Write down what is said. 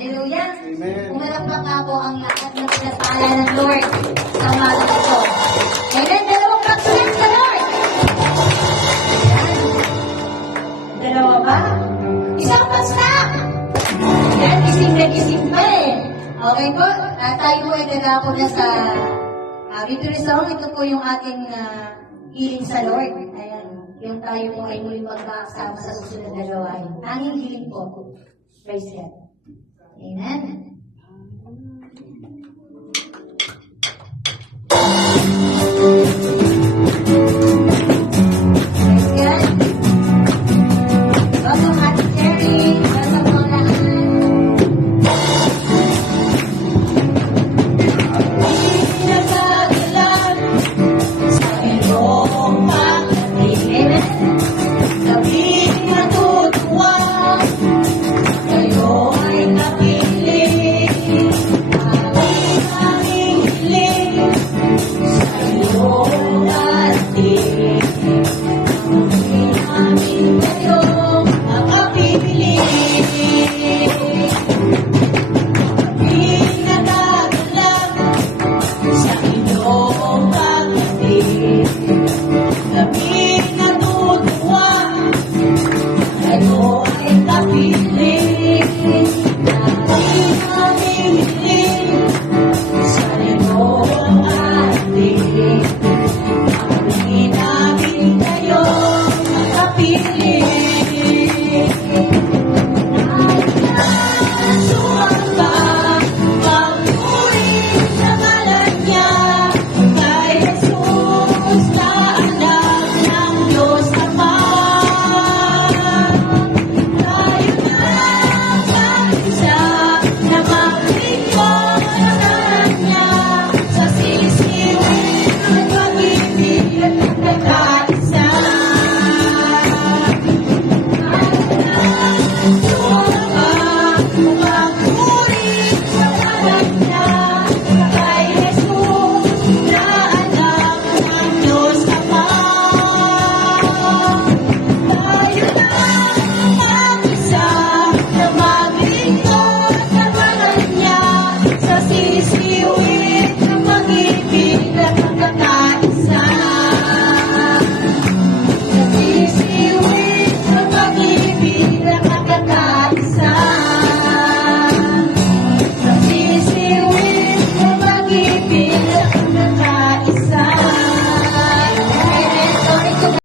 Hallelujah. Amen. Pumalakpak nga po ang lahat ng pinatala ng Lord sa umaga ito. Amen. Dalawang pagsulit sa Lord. Ayan. Dalawa ba? Isang pagsak. Ayan, gising pa eh. Okay po, tayo po ay dadako na sa victory song. Ito po yung ating healing sa Lord. Ayan, yung tayo po ay muling magkakasama sa susunod na gawain. Tanging healing po. Praise God. Amen.